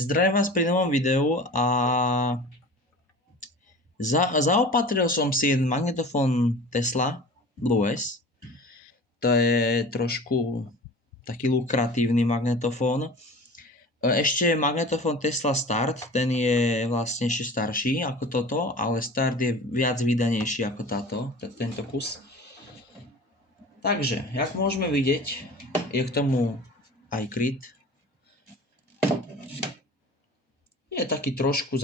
Zdravím vás pri novom videu a zaopatril som si jeden magnetofón Tesla Blues. To je trošku taký lukratívny magnetofón. Ešte magnetofón Tesla Start, ten je vlastne ešte starší ako toto, ale Start je viac vydanejší ako tento kus. Takže, jak môžeme vidieť, je k tomu aj kryt. Je taký trošku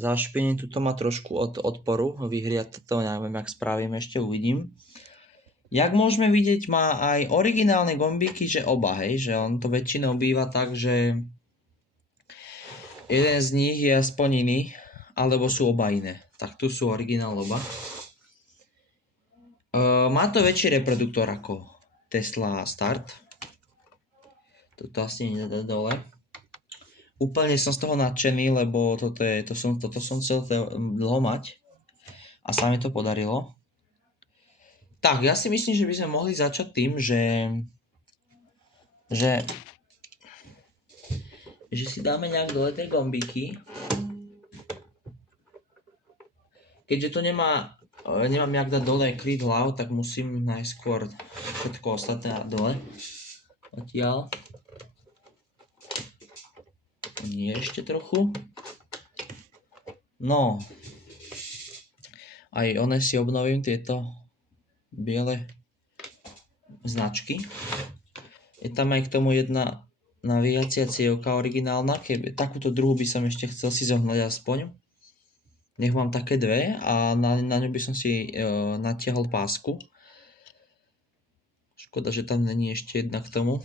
zašpinený, tuto má trošku od odporu, vyhriať to, neviem, jak spravím, ešte uvidím. Jak môžeme vidieť, má aj originálne gombíky, že oba, že on to väčšinou býva tak, že jeden z nich je aspoň iný, alebo sú oba iné. Tak tu sú originál oba. Má to väčší reproduktor ako Tesla Start. Toto asi nedá dole. Úplne som z toho nadšený, lebo toto som chcel dlho mať a sa mi to podarilo. Tak, ja si myslím, že by sme mohli začať tým, že si dáme nejak dole tie gombíky. Keďže to nemám jak dať dole kryt hlav, tak musím najskôr všetko ostatné dať dole. Odtiaľ. Nie, ešte trochu. No. Aj one si obnovím tieto biele značky. Je tam aj k tomu jedna navíjacia cievka originálna. Takúto druhú by som ešte chcel si zohnať aspoň. Nech mám také dve a na ňu by som si natiahol pásku. Škoda, že tam není ešte jedna k tomu.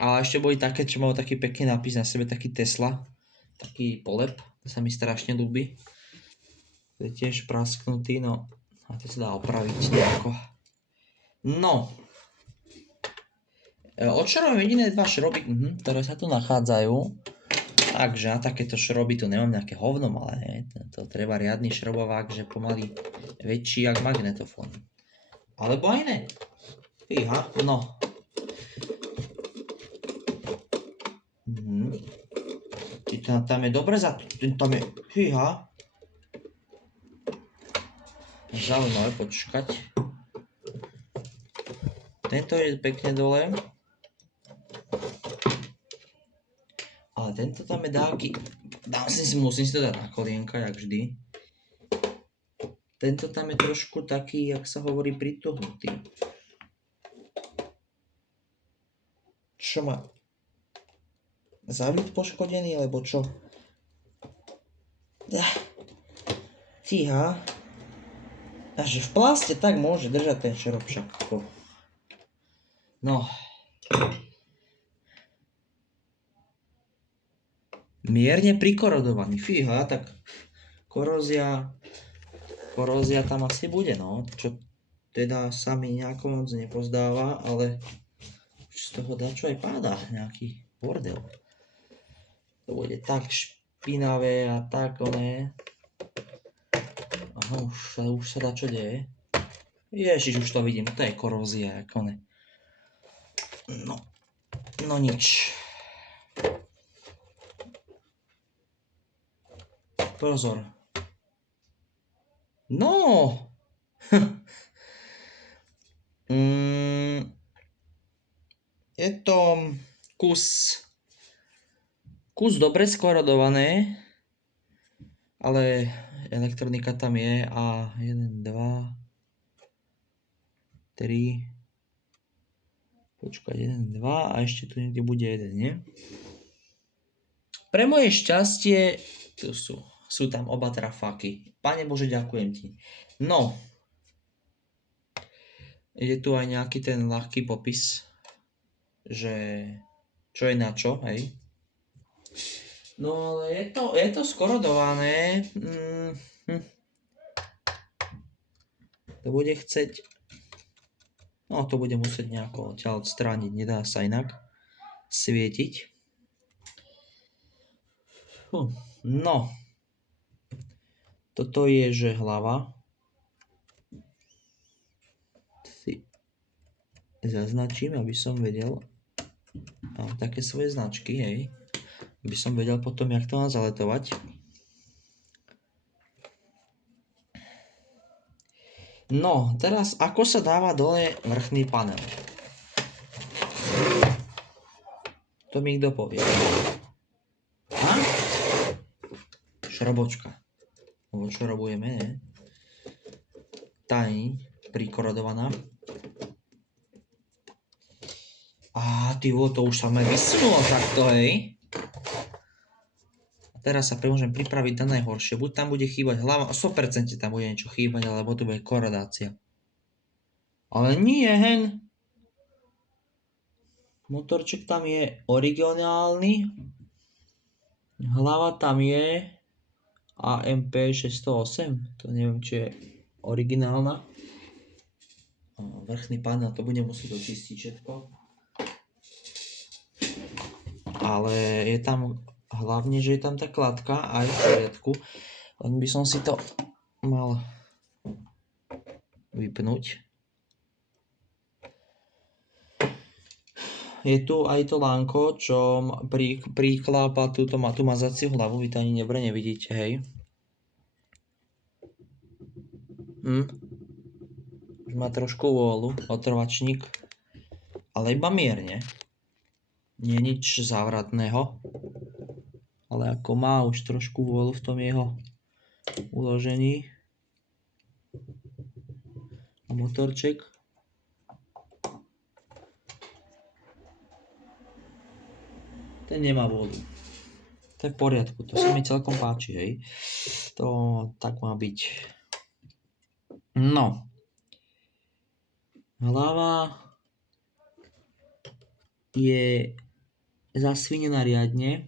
Ale ešte boli také, čo majú taký pekný nápis na sebe, taký Tesla. Taký polep, to sa mi strašne ľúbi. To je tiež prasknutý, no a to sa dá opraviť nejako. No. Odšrobujem jediné dva šroby, ktoré sa tu nachádzajú. Takže na takéto šroby tu nemám nejaké hovno, ale to treba riadny šrobovák, že pomaly väčší jak magnetofón. Alebo aj ne. Fíha, no. Tam je dobre tam je, fíha. Zaujímavé, počkať. Tento je pekne dole. Ale tento tam je dáky. Musím si to dať na kolienka, jak vždy. Tento tam je trošku taký, jak sa hovorí, prituhnutý. Čo má? Závid poškodený, alebo čo? Fíha. A že v plaste tak môže držať ten šrob však. No. Mierne prikorodovaný. Fíha, tak korózia tam asi bude, no. Čo teda sa mi nejako moc nepozdáva, ale z toho dačo aj páda nejaký bordel. To bude tak špinavé a tak oné. Aha, už sa dačo deje. Ježiš, už to vidím, to je korózia, ako ne. No nič. Pozor. No! Je to kus dobre skorodované, ale elektronika tam je a 1, 2, 3, počkať, 1, 2 a ešte tu niekde bude jeden, nie? Pre moje šťastie, tu sú tam oba trafáky. Pane Bože, ďakujem ti. No. Je tu aj nejaký ten ľahký popis, že čo je na čo, hej. No ale je to skorodované. To bude chceť... No to bude musieť nejako odtiaľ odstrániť, nedá sa inak svietiť. No. Toto je, že hlava. Si zaznačím, aby som vedel, Mám také svoje značky, hej. By som vedel potom, jak to mám zaletovať. No, teraz ako sa dáva dole vrchný panel? To mi kto povie. A? Šrobočka. Lebo čo robujeme, ne? Tajný, prikorodovaná. Á, ty vo, to už sa mi vysunulo takto, hej. A teraz sa môžem pripraviť na najhoršie. Buď tam bude chýbať hlava, 100% tam bude niečo chýbať, alebo to bude korodácia. Ale nie, hen. Motorček tam je originálny. Hlava tam je AMP 608. To neviem, či je originálna. Vrchný panel, to budem musieť očistiť všetko. Ale je tam hlavne, že je tam tá kladka a je v poriadku. Len by som si to mal vypnúť. Je tu aj to lánko, čo priklápa túto mazaciu hlavu. Vy to ani dobre nevidíte, hej. Už má trošku vôľu, otrvačník. Ale iba mierne. Nie je nič závratného. Ale ako má už trošku vôľu v tom jeho uložení. A motorček. Ten nemá vodu. To je v poriadku, to sa mi celkom páči, hej. To tak má byť. No. Hlava je zasvinená riadne.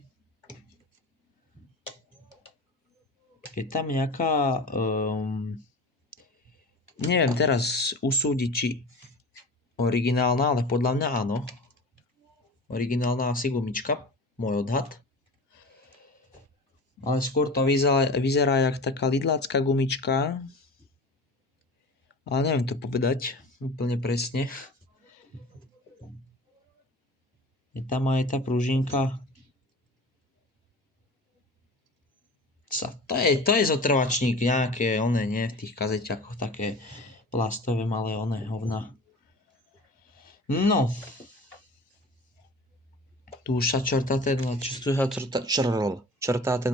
Je tam nejaká... neviem teraz usúdiť, či originálna, ale podľa mňa áno. Originálna asi gumička. Môj odhad. Ale skôr to vyzerá jak taká lidlácka gumička. Ale neviem to povedať úplne presne. Je tam aj tá pružinka. To je zotrvačník nejaké, one nie, v tých kazeťakoch, také plastové malé one hovna. No. Tu už sa črtá ten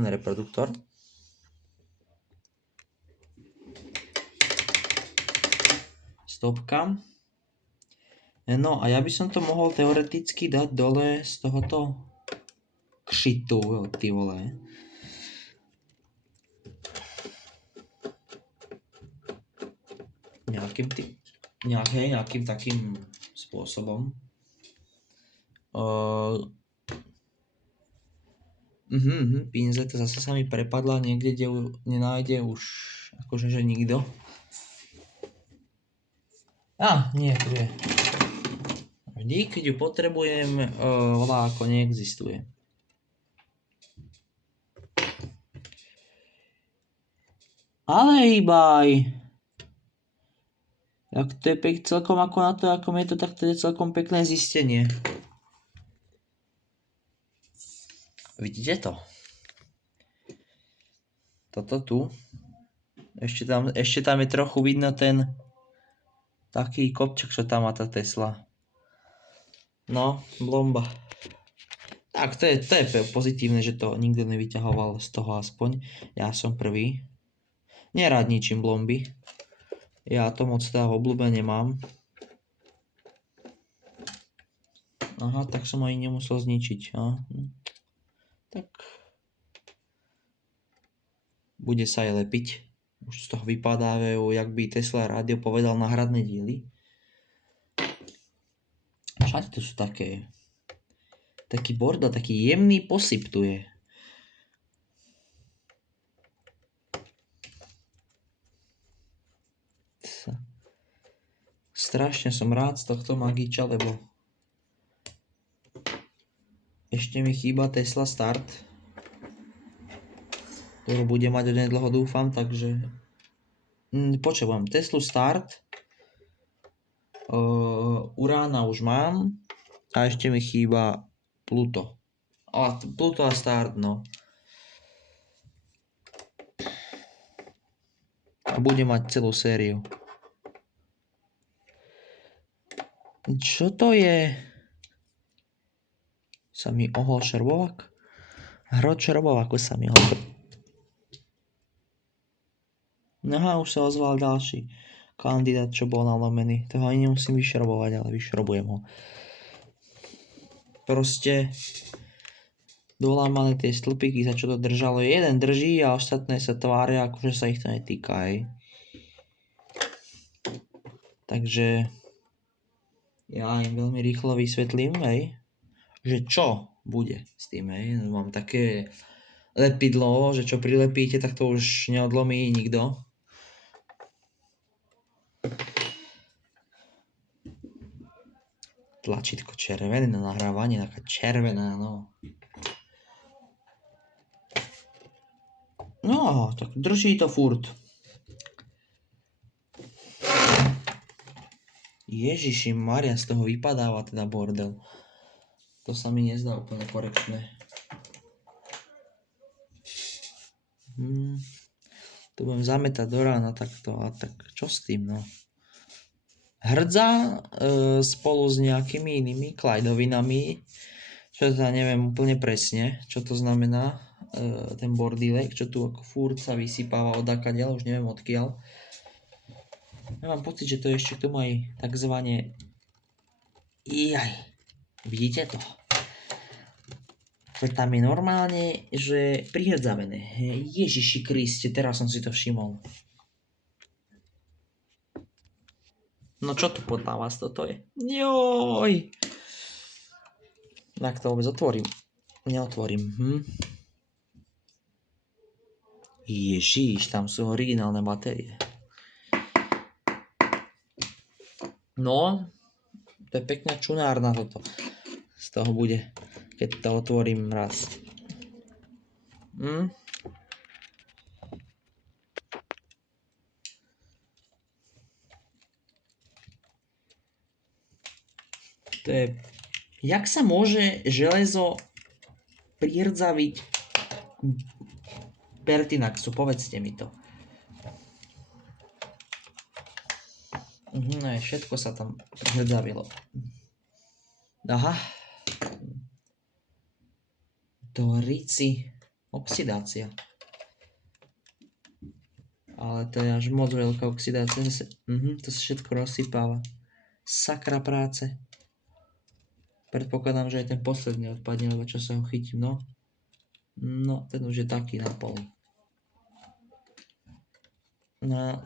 reproduktor. Stopka. No a ja by som to mohol teoreticky dať dole z tohoto kšitu, ty vole. Nejakým takým spôsobom. Pinzeta zase sa mi prepadla niekde, kde ju nenájde už akože že nikto. Nie, tu je. Vždy, keď ju potrebujem, volá ako neexistuje. Ale hýbaj. Tak to je celkom ako na to, ako je to, tak to je celkom pekné zistenie. Vidíte to? Toto tu. Ešte tam je trochu vidno ten taký kopček, čo tam má tá Tesla. No, blomba. Tak, to je pozitívne, že to nikto nevyťahoval z toho aspoň. Ja som prvý. Nerád ničím blomby. Ja to moc teda v obľúbe nemám. Aha, tak som aj nemusel zničiť. Tak. Bude sa aj lepiť. Už z toho vypadávajú, jak by Tesla rádio povedal, náhradné diely. Všade to sú také... Taký bordel, taký jemný posyp tu je. Strašne som rád z tohto Magiča, lebo ešte mi chýba Tesla Start, ktorú bude mať onedlho, dúfam, takže počúvam Teslu Start, Urána už mám a ešte mi chýba Pluto. Pluto a Start, no. A bude mať celú sériu. Čo to je? Sa mi ohol šrobovák? Hrot šrobováku sa mi ohol. Aha, už sa ozval ďalší kandidát, čo bol nalomený. Toho ani nemusím vyšrobovať, ale vyšrobujem ho. Proste dolámané tie stĺpiky, za čo to držalo. Jeden drží a ostatné sa tvária, akože sa ich to netýka, hej. Takže ja im veľmi rýchlo vysvetlím, hej, že čo bude s tým, hej. Mám také lepidlo, že čo prilepíte, tak to už neodlomí nikto. Tlačítko červené na nahrávanie, taká červená, no. No, tak drží to furt. Ježiši Maria, z toho vypadáva teda bordel. To sa mi nezdá úplne korektné. Tu budem zametať do rána takto a tak čo s tým, no. Hrdza spolu s nejakými inými klajdovinami, čo teda neviem úplne presne, čo to znamená, ten bordílek, čo tu ako furt sa vysypáva odakaďal, už neviem odkiaľ. Ja mám pocit, že to je ešte k tomu aj takzvané... Jaj, vidíte to? Že tam je normálne, že prihrdzamené. Ježiši Kriste, teraz som si to všimol. No čo tu podľa vás toto je? Joj! Jak to vôbec otvorím? Neotvorím. Ježiš, tam sú originálne batérie. No, to je pekná čunárna toto. Z toho bude, keď to otvorím raz. To je... Jak sa môže železo prirdzaviť Pertinaxu? Povedzte mi to. No, všetko sa tam prihrdzavilo. Aha. Dorici. Oxidácia. Ale to je až moc veľká oxidácia. To sa všetko rozsypáva. Sakra práce. Predpokladám, že aj ten posledný odpadne, lebo čo sa ho chytím, no. No, ten už je taký na poli. No.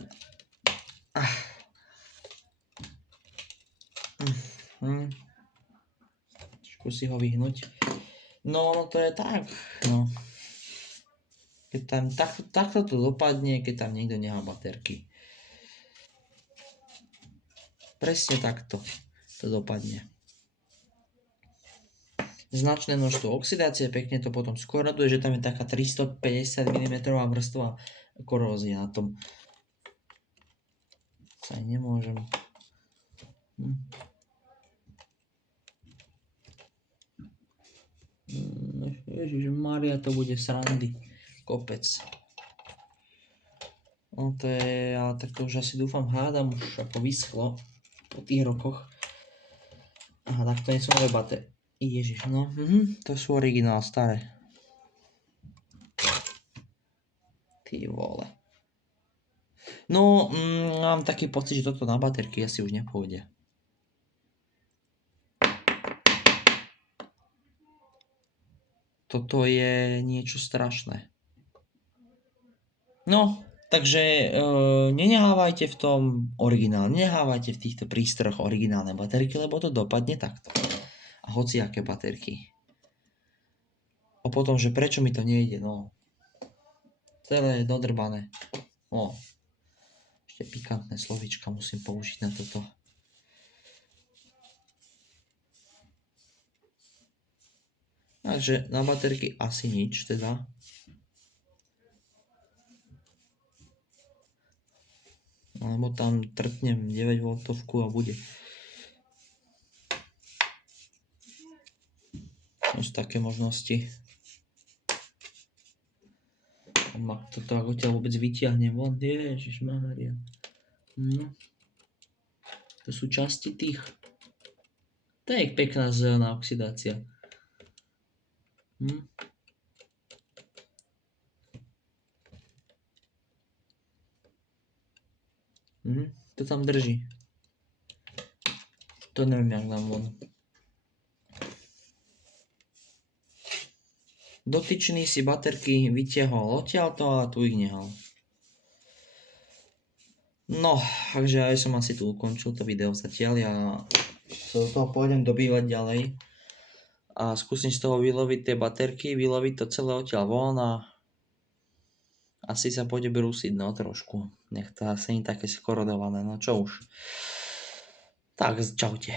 Trošku si ho vyhnúť. No, to je tak, no. Keď tam takto to dopadne, keď tam niekto nechá baterky. Presne takto to dopadne. Značné množstvo oxidácie, pekne to potom skoroduje, že tam je taká 350 mm vrstva korózie na tom. Sa aj nemôžem. Ježišmaria, to bude srandy. Kopec. No to je, ale tak to už asi dúfam hádam už ako vyschlo po tých rokoch. Aha, tak to nie sú nové batérie. Ježiš, no, to sú originál, staré. Ty vole. No, mám taký pocit, že toto na baterky asi už nepôjde. Toto je niečo strašné. No, takže nenehávajte v tom originál, nenehávajte v týchto prístrojoch originálne baterky, lebo to dopadne takto. A hociaké baterky. A potom, že prečo mi to nejde, no. Celé je dodrbané. Ešte pikantné slovíčka musím použiť na toto. Takže na baterky asi nič teda. Alebo tam trtnem 9V a bude. Sú také možnosti. Toto ako ťa vôbec vyťahne von, ježišmária. No. To sú časti tých. To je pekná zelená oxidácia. To tam drží. To neviem, jak dám von. Dotyčný si baterky vytiahol odtiaľto, ale tu ich nehal. No, takže aj som asi tu ukončil to video zatiaľ. Ja sa do toho pôjdem dobývať ďalej. A skúsim z toho vyloviť tie baterky, vyloviť to celé odtiaľ von a asi sa pôjde brúsiť, no trošku. Nech to asi nie také skorodované, no čo už. Tak, čaute.